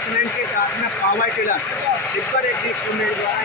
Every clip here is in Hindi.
अटैचमेंट के साथ में पावर टिलर टिप्पर इक्विपमेंट द्वारा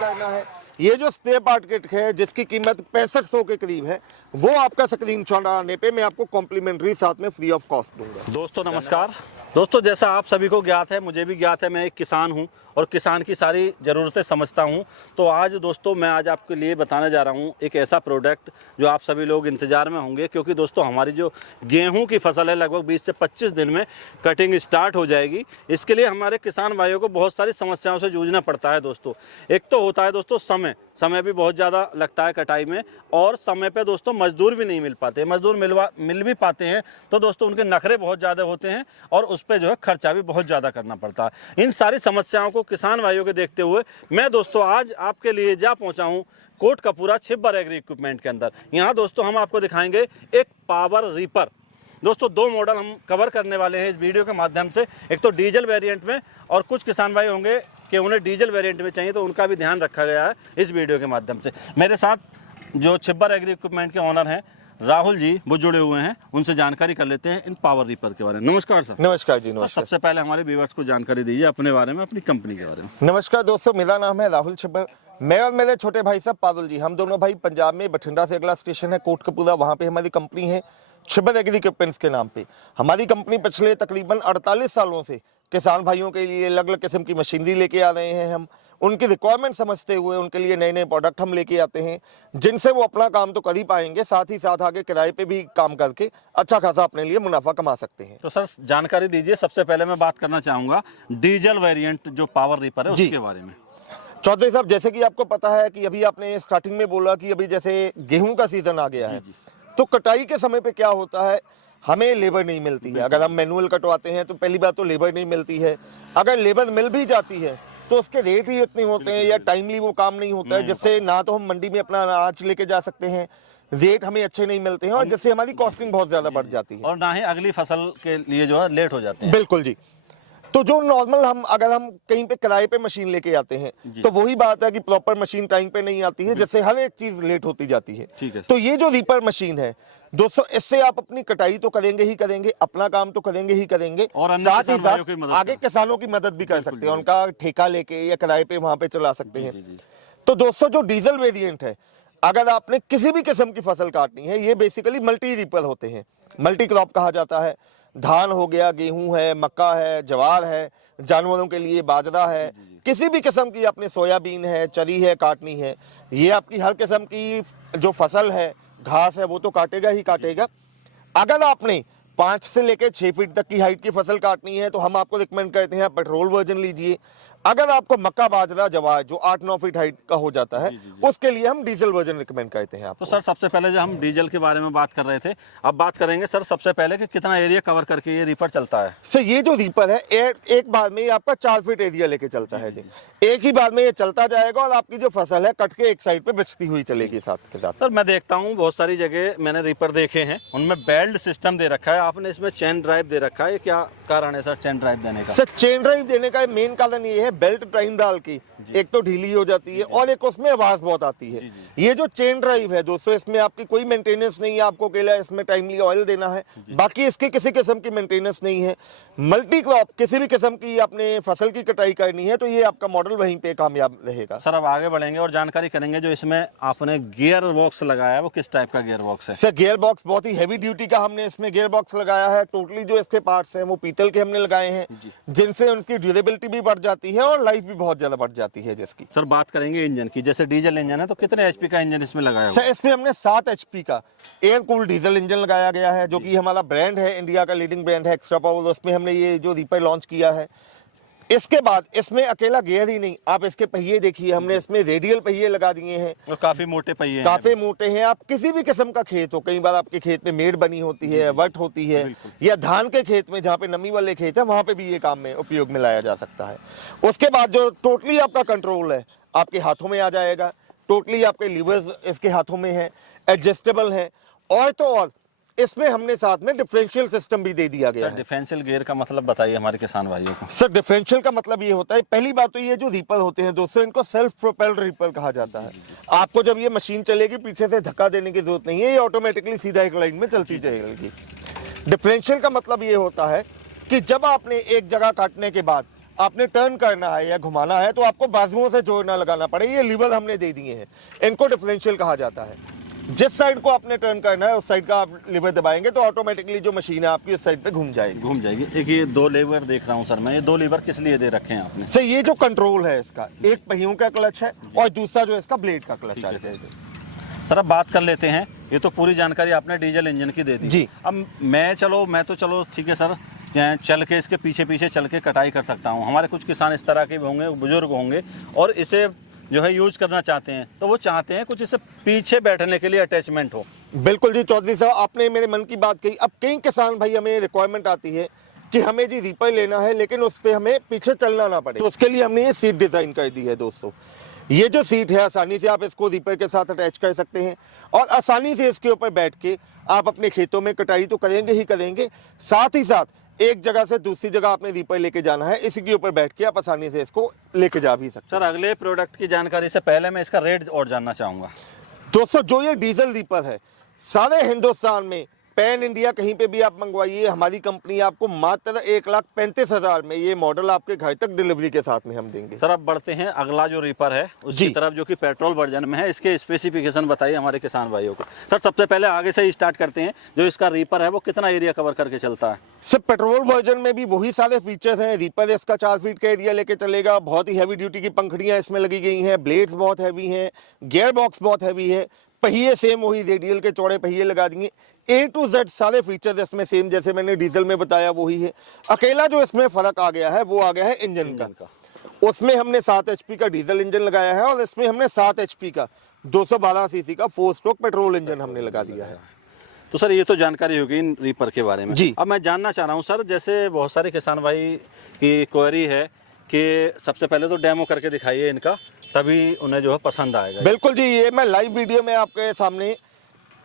करना है। ये जो स्पेयर पार्ट किट है जिसकी कीमत 6500 के करीब है, वो आपका स्क्रीनशॉट आने पे मैं आपको कॉम्प्लीमेंट्री साथ में फ्री ऑफ कॉस्ट दूंगा। दोस्तों नमस्कार। दोस्तों जैसा आप सभी को ज्ञात है, मुझे भी ज्ञात है, मैं एक किसान हूं और किसान की सारी ज़रूरतें समझता हूं। तो आज दोस्तों मैं आज आपके लिए बताने जा रहा हूं एक ऐसा प्रोडक्ट जो आप सभी लोग इंतज़ार में होंगे, क्योंकि दोस्तों हमारी जो गेहूं की फसल है लगभग 20 से 25 दिन में कटिंग स्टार्ट हो जाएगी। इसके लिए हमारे किसान भाइयों को बहुत सारी समस्याओं से जूझना पड़ता है दोस्तों। एक तो होता है दोस्तों समय भी बहुत ज़्यादा लगता है कटाई में, और समय पे दोस्तों मजदूर भी नहीं मिल पाते। मजदूर मिल भी पाते हैं तो दोस्तों उनके नखरे बहुत ज़्यादा होते हैं और उस पर जो है खर्चा भी बहुत ज़्यादा करना पड़ता है। इन सारी समस्याओं को किसान भाइयों के देखते हुए मैं दोस्तों आज आपके लिए जा पहुंचा हूं कोटकपूरा छिब्बर एग्री इक्विपमेंट के अंदर। यहाँ दोस्तों हम आपको दिखाएंगे एक पावर रीपर। दोस्तों दो मॉडल हम कवर करने वाले हैं इस वीडियो के माध्यम से, एक तो डीजल वेरिएंट में, और कुछ किसान भाई होंगे कि उन्हें डीजल वेरिएंट में चाहिए तो उनका भी ध्यान रखा गया है इस वीडियो के माध्यम से। मेरे साथ जो छिब्बर एग्री इक्विपमेंट के ऑनर हैं राहुल जी, वो जुड़े हुए हैं, उनसे जानकारी कर लेते हैं इन पावर रीपर के बारे में। नमस्कार सर। नमस्कार जी। नमस्कार। सबसे पहले हमारे व्यूअर्स को जानकारी दीजिए अपने बारे में, अपनी कंपनी के बारे में। नमस्कार दोस्तों, मेरा नाम है राहुल छिब्बर। मैं और मेरे छोटे भाई साहब पारुल जी, हम दोनों भाई पंजाब में बठिंडा से अगला स्टेशन है कोटकपूरा, वहाँ पे हमारी कंपनी है छिब्बर एग्री इक्विपमेंट्स के नाम पे। हमारी कंपनी पिछले तकरीबन 48 सालों से किसान भाइयों के लिए अलग अलग किस्म की मशीनरी लेके आ रहे हैं। हम उनकी रिक्वायरमेंट समझते हुए उनके लिए नए नए प्रोडक्ट हम लेके आते हैं, जिनसे वो अपना काम तो कर ही पाएंगे, साथ ही साथ आगे किराए पे भी काम करके अच्छा खासा अपने लिए मुनाफा कमा सकते हैं। तो सर जानकारी दीजिए। सबसे पहले मैं बात करना चाहूँगा डीजल वेरिएंट जो पावर रीपर है उसके बारे में। चौधरी साहब, जैसे कि आपको पता है कि अभी आपने स्टार्टिंग में बोला कि अभी जैसे गेहूं का सीजन आ गया है, तो कटाई के समय पे क्या होता है, हमें लेबर नहीं मिलती है। अगर हम मैनुअल कटवाते हैं तो पहली बात तो लेबर नहीं मिलती है। अगर लेबर मिल भी जाती है तो उसके रेट ही इतने होते हैं या टाइमली वो काम नहीं होता है, जिससे ना तो हम मंडी में अपना अनाज लेके जा सकते हैं, रेट हमें अच्छे नहीं मिलते हैं, और जिससे हमारी कॉस्टिंग बहुत ज्यादा बढ़ जाती है, और ना ही अगली फसल के लिए जो है लेट हो जाते हैं। बिल्कुल जी। तो जो नॉर्मल अगर हम कहीं पे किराए पे मशीन लेके आते हैं तो वही बात है कि प्रॉपर मशीन टाइम पे नहीं आती है, जिससे हर एक चीज लेट होती जाती है। ठीक है। तो ये जो रीपर मशीन है दोस्तों, इससे आप अपनी कटाई तो करेंगे ही करेंगे, अपना काम तो करेंगे ही करेंगे, और साथ ही साथ आगे किसानों की मदद भी कर सकते हैं, उनका ठेका लेके या किराए पे वहां पे चला सकते हैं। तो दोस्तों जो डीजल वेरिएंट है, अगर आपने किसी भी किस्म की फसल काटनी है, ये बेसिकली मल्टी रीपर होते हैं, मल्टी क्रॉप कहा जाता है। धान हो गया, गेहूं है, मक्का है, ज्वार है, जानवरों के लिए बाजरा है, किसी भी किस्म की आपने सोयाबीन है, चरी है काटनी है, ये आपकी हर किस्म की जो फसल है, घास है, वो तो काटेगा ही काटेगा। अगर आपने 5 से लेकर 6 फीट तक की हाइट की फसल काटनी है तो हम आपको रिकमेंड करते हैं पेट्रोल वर्जन लीजिए। अगर आपको मक्का, बाजरा, जवार जो 8-9 फीट हाइट का हो जाता है, उसके लिए हम डीजल वर्जन रिकमेंड करते हैं आपको। तो सर सबसे पहले जो हम डीजल के बारे में बात कर रहे थे, अब बात करेंगे सर सबसे पहले कि कितना एरिया कवर करके ये रीपर चलता है। सर ये जो रीपर है एक बार में आपका 4 फीट एरिया लेके चलता है जी। एक ही बार में ये चलता जाएगा और आपकी जो फसल है कट के एक साइड पे बिछती हुई चलेगी साथ के साथ। सर मैं देखता हूँ बहुत सारी जगह मैंने रीपर देखे हैं, उनमें बेल्ट सिस्टम दे रखा है, आपने इसमें चेन ड्राइव दे रखा है, क्या कारण है सर चेन ड्राइव देने का? सर चेन ड्राइव देने का मेन कारण ये है, बेल्ट टाइम डाल की एक तो ढीली हो जाती है और एक उसमें आवाज बहुत आती है। ये जो चेन ड्राइव है दोस्तों, इसमें आपकी कोई मेंटेनेंस नहीं है, आपको केवल इसमें टाइमली ऑयल देना है, बाकी इसकी किसी किस्म की मेंटेनेंस नहीं है। मल्टी क्रॉप किसी भी किस्म की आपने फसल की कटाई करनी है तो ये आपका मॉडल वहीं पे कामयाब रहेगा। सर अब आगे बढ़ेंगे और जानकारी करेंगे जो इसमें आपने गियर बॉक्स लगाया है वो किस टाइप का गियर बॉक्स है? सर गियर बॉक्स बहुत ही हैवी ड्यूटी का हमने इसमें गियर बॉक्स लगाया है। टोटली जो इसके पार्ट्स हैं वो पीतल के हमने लगाए हैं, जिनसे उनकी ड्यूरेबिलिटी भी बढ़ जाती है और लाइफ भी बहुत ज्यादा बढ़ जाती है जिसकी। सर बात करेंगे इंजन की, जैसे डीजल इंजन है तो कितने एचपी का इंजन इसमें लगाया हुआ है? सर इसमें हमने 7 एचपी का एयर कूल्ड डीजल इंजन लगाया गया है, जो कि हमारा ब्रांड है, इंडिया का लीडिंग ब्रांड है एक्स्ट्रा पावर। उसमें हमने ये जो रीपर लॉन्च किया है। इसके बाद इसमें अकेला गियर ही नहीं, आप इसके पहिए देखिए, हमने इसमें रेडियल पहिए लगा दिए हैं और काफी मोटे पहिए हैं, काफी मोटे हैं। आप किसी भी किस्म का खेत हो, कई बार आपके खेत में मेड़ बनी होती है, वट होती है, या धान के खेत में जहाँ पे नमी वाले खेत है वहां पे भी ये काम में उपयोग में लाया जा सकता है। उसके बाद जो टोटली आपका कंट्रोल है आपके हाथों में आ जाएगा। टोटली आपके लीवर्स इसके हाथों में है, एडजस्टेबल है, और तो और इसमें हमने साथ में डिफरेंशियल सिस्टम भी दे दिया गया है। डिफरेंशियल गियर का मतलब बताइए हमारे किसान भाइयों को। सर डिफरेंशियल का मतलब ये होता है, पहली बात तो ये जो रीपर होते हैं दोस्तों, इनको सेल्फ प्रोपेल्ड रीपर कहा जाता है। आपको जब ये मशीन चलेगी पीछे से धक्का देने की जरूरत नहीं है, ये ऑटोमेटिकली सीधा एक लाइन में चलती जाएगी। डिफरेंशियल का मतलब ये होता है कि जब आपने एक जगह काटने के बाद आपने टर्न करना है या घुमाना है तो आपको बाजुओं से जोर ना लगाना पड़े। ये लीवर हमने दे दिए हैं, इनको डिफरेंशियल कहा जाता है। जिस साइड को आपने टर्न करना है उस साइड का आप लीवर दबाएंगे तो ऑटोमेटिकली जो मशीन है आपकी उस साइड पे घूम जाएगी। एक ये 2 लीवर देख रहा हूँ सर मैं, ये 2 लीवर किस लिए दे रखे हैं आपने? सर ये जो कंट्रोल है इसका, एक पहियों का क्लच है और दूसरा जो इसका ब्लेड का क्लच आ जाएगा। सर अब बात कर लेते हैं, ये तो पूरी जानकारी आपने डीजल इंजन की दे दी जी। अब मैं तो चलो ठीक है सर, चल के इसके पीछे चल के कटाई कर सकता हूँ। हमारे कुछ किसान इस तरह के भी होंगे, बुजुर्ग होंगे और इसे जो है यूज करना चाहते हैं, तो वो चाहते हैं कुछ इसे पीछे बैठने के लिए अटैचमेंट हो। बिल्कुल जी चौधरी साहब, आपने मेरे मन की बात कही। अब कई किसान भाई हमें रिक्वायरमेंट आती है कि हमें जी रीपर लेना है लेकिन उस पर हमें पीछे चलना ना पड़े, तो उसके लिए हमने ये सीट डिजाइन कर दी है दोस्तों। ये जो सीट है आसानी से आप इसको रीपर के साथ अटैच कर सकते हैं और आसानी से इसके ऊपर बैठ के आप अपने खेतों में कटाई तो करेंगे ही करेंगे, साथ ही साथ एक जगह से दूसरी जगह आपने रीपर लेके जाना है, इसी के ऊपर बैठ के आप आसानी से इसको लेके जा भी सकते हैं। सर अगले प्रोडक्ट की जानकारी से पहले मैं इसका रेट और जानना चाहूँगा। दोस्तों जो ये डीजल रीपर है सारे हिंदुस्तान में पैन इंडिया कहीं पे भी आप मंगवाइए, हमारी कंपनी आपको मात्र 1,35,000 में ये मॉडल आपके घर तक डिलीवरी के साथ में हम देंगे। सर अब बढ़ते हैं अगला जो रीपर है उसकी तरफ, जो कि पेट्रोल वर्जन में है। इसके स्पेसिफिकेशन बताइए हमारे किसान भाइयों को। सर सबसे पहले आगे से ही स्टार्ट करते हैं, जो इसका रीपर है वो कितना एरिया कवर करके चलता है? सर पेट्रोल वर्जन में भी वही सारे फीचर्स हैं। रीपर इसका 4 फीट का एरिया लेके चलेगा, बहुत ही हैवी ड्यूटी की पंखड़ियां इसमें लगी गई हैं, ब्लेड्स बहुत हैवी हैं, गियर बॉक्स बहुत हैवी है, पहिए सेम वही रेडियल के चौड़े पहिए लगा दिए। A to Z सारे फीचर्स इसमें सेम जैसे मैंने डीजल में बताया वही है। अकेला जो इसमें फर्क आ गया है वो आ गया है इंजन का। उसमें हमने 7 HP का डीजल इंजन लगाया है और इसमें हमने 7 HP का 212 सीसी का 4 स्ट्रोक पेट्रोल इंजन हमने लगा दिया है। तो सर ये तो जानकारी होगी इन रीपर के बारे में जी। अब मैं जानना चाह रहा हूँ सर, जैसे बहुत सारे किसान भाई की क्वेरी है कि सबसे पहले तो डेमो करके दिखाइए इनका, तभी उन्हें जो है पसंद आएगा। बिल्कुल जी, ये मैं लाइव वीडियो में आपके सामने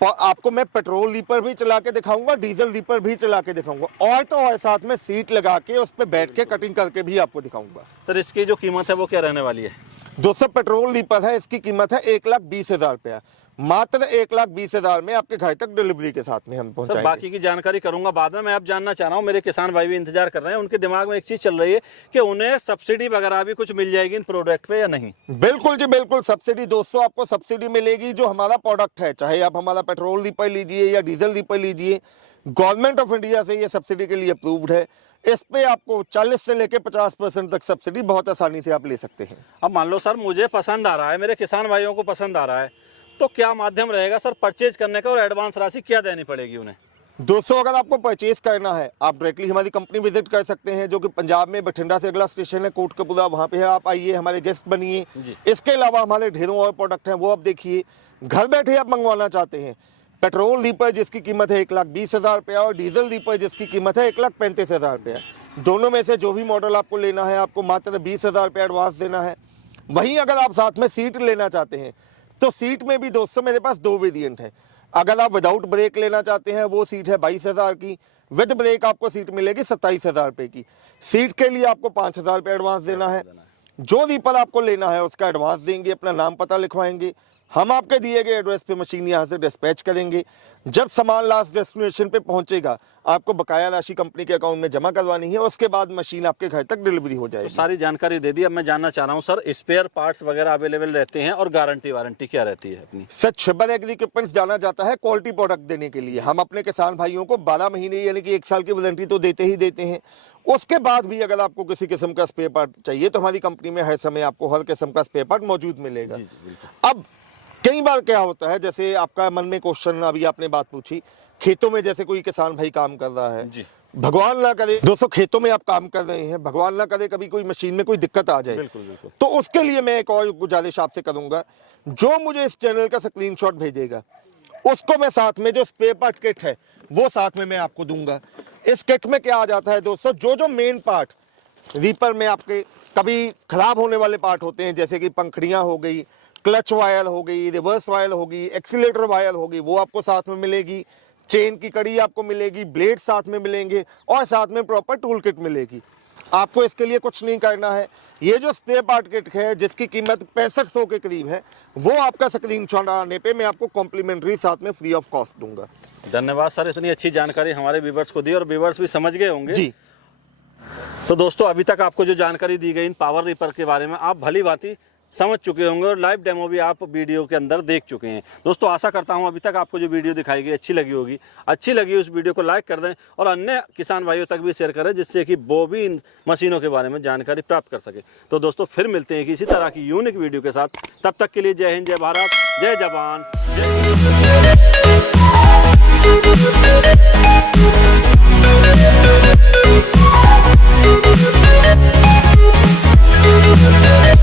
आपको मैं पेट्रोल रीपर भी चला के दिखाऊंगा, डीजल रीपर भी चला के दिखाऊंगा और तो और साथ में सीट लगा के उस पर बैठ के कटिंग करके भी आपको दिखाऊंगा। सर इसकी जो कीमत है वो क्या रहने वाली है? दोस्तों पेट्रोल रीपर है, इसकी कीमत है 1,20,000 रुपया, मात्र 1,20,000 में आपके घर तक डिलीवरी के साथ में हम पहुंचाएंगे। बाकी की जानकारी करूंगा बाद में। मैं अब जानना चाह रहा हूं, मेरे किसान भाई भी इंतजार कर रहे हैं, उनके दिमाग में एक चीज चल रही है कि उन्हें सब्सिडी वगैरह भी कुछ मिल जाएगी इन प्रोडक्ट पे या नहीं? बिल्कुल जी बिल्कुल, सब्सिडी दोस्तों आपको सब्सिडी मिलेगी। जो हमारा प्रोडक्ट है, चाहे आप हमारा पेट्रोल रीपर लीजिए या डीजल रीपर लीजिए, गवर्नमेंट ऑफ इंडिया से ये सब्सिडी के लिए अप्रूव्ड है। इस पे आपको 40 से लेके 50% तक सब्सिडी बहुत आसानी से आप ले सकते हैं। अब मान लो सर मुझे पसंद आ रहा है, मेरे किसान भाइयों को पसंद आ रहा है, तो क्या माध्यम रहेगा सर परचेज करने का और एडवांस राशि क्या देनी पड़ेगी उन्हें? दोस्तों अगर आपको परचेज करना है आप डायरेक्टली हमारी कंपनी विजिट कर सकते हैं, जो कि पंजाब में बठिंडा से अगला स्टेशन है कोटकपुरा, वहाँ पे है। आप आइए, हमारे गेस्ट बनिए। इसके अलावा हमारे ढेरों और प्रोडक्ट हैं वो आप देखिए। घर बैठे आप मंगवाना चाहते हैं पेट्रोल रीपर जिसकी कीमत है 1,20,000 रुपया और डीजल रीपर जिसकी कीमत है 1,35,000 रुपया, दोनों में से जो भी मॉडल आपको लेना है आपको मात्र 20,000 रुपया एडवांस देना है। वहीं अगर आप साथ में सीट लेना चाहते हैं तो सीट में भी दोस्तों मेरे पास 2 वेरिएंट है। अगर आप विदाउट ब्रेक लेना चाहते हैं वो सीट है 22,000 की, विद ब्रेक आपको सीट मिलेगी 27,000 रुपये की। सीट के लिए आपको 5,000 रुपये एडवांस देना है। जो रीपर आपको लेना है उसका एडवांस देंगे, अपना नाम पता लिखवाएंगे, हम आपके दिए गए एड्रेस पे मशीन यहाँ से डिस्पैच करेंगे। जब सामान लास्ट डेस्टिनेशन पे पहुंचेगा आपको बकाया राशि कंपनी के अकाउंट में जमा करवानी है, उसके बाद मशीन आपके घर तक डिलीवरी हो जाएगी। तो सारी जानकारी दे दी। अब मैं जानना चाह रहा हूँ सर, स्पेयर पार्ट्स वगैरह अवेलेबल रहते हैं और गारंटी वारंटी क्या रहती है अपनी? सर छिब्बर एग्री इक्विपमेंट्स जाना जाता है क्वालिटी प्रोडक्ट देने के लिए। हम अपने किसान भाइयों को 12 महीने यानी कि 1 साल की वारंटी तो देते ही देते हैं। उसके बाद भी अगर आपको किसी किस्म का स्पेयर पार्ट चाहिए तो हमारी कंपनी में हर समय आपको हर किस्म का स्पेयर पार्ट मौजूद मिलेगा। अब कई बार क्या होता है, जैसे आपका मन में क्वेश्चन अभी आपने बात पूछी, खेतों में जैसे कोई किसान भाई काम कर रहा है, भगवान ना करे दोस्तों खेतों में आप काम कर रहे हैं, भगवान ना करे कभी कोई मशीन में कोई दिक्कत आ जाए, तो उसके लिए मैं एक और गुजारिश आपसे करूंगा, जो मुझे इस चैनल का स्क्रीनशॉट भेजेगा उसको मैं साथ में जो स्पेयर पार्ट किट है वो साथ में मैं आपको दूंगा। इस किट में क्या आ जाता है दोस्तों, जो मेन पार्ट रीपर में आपके कभी खराब होने वाले पार्ट होते हैं, जैसे कि पंखड़ियां हो गई, क्लच वायर हो गई, रिवर्स वायर होगी, एक्सीलेटर वायर होगी, वो आपको साथ में मिलेगी। चेन की कड़ी आपको मिलेगी, ब्लेड साथ में मिलेंगे और साथ में प्रॉपर टूल किट मिलेगी। आपको इसके लिए कुछ नहीं करना है। ये जो स्पेयर पार्ट किट है जिसकी कीमत 6500 के करीब है, वो आपका स्क्रीनशॉट आने पे मैं आपको कॉम्प्लीमेंट्री साथ में फ्री ऑफ कॉस्ट दूंगा। धन्यवाद सर, इतनी अच्छी जानकारी हमारे व्यूअर्स को दी और व्यूअर्स भी समझ गए होंगे। जी। तो दोस्तों अभी तक आपको जो जानकारी दी गई इन पावर रीपर के बारे में आप भली भांति समझ चुके होंगे और लाइव डेमो भी आप वीडियो के अंदर देख चुके हैं। दोस्तों आशा करता हूं अभी तक आपको जो वीडियो दिखाई गई अच्छी लगी होगी। अच्छी लगी उस वीडियो को लाइक कर दें और अन्य किसान भाइयों तक भी शेयर करें, जिससे कि वो भी इन मशीनों के बारे में जानकारी प्राप्त कर सके। तो दोस्तों फिर मिलते हैं किसी तरह की यूनिक वीडियो के साथ। तब तक के लिए जय हिंद, जय भारत, जय जवान, जय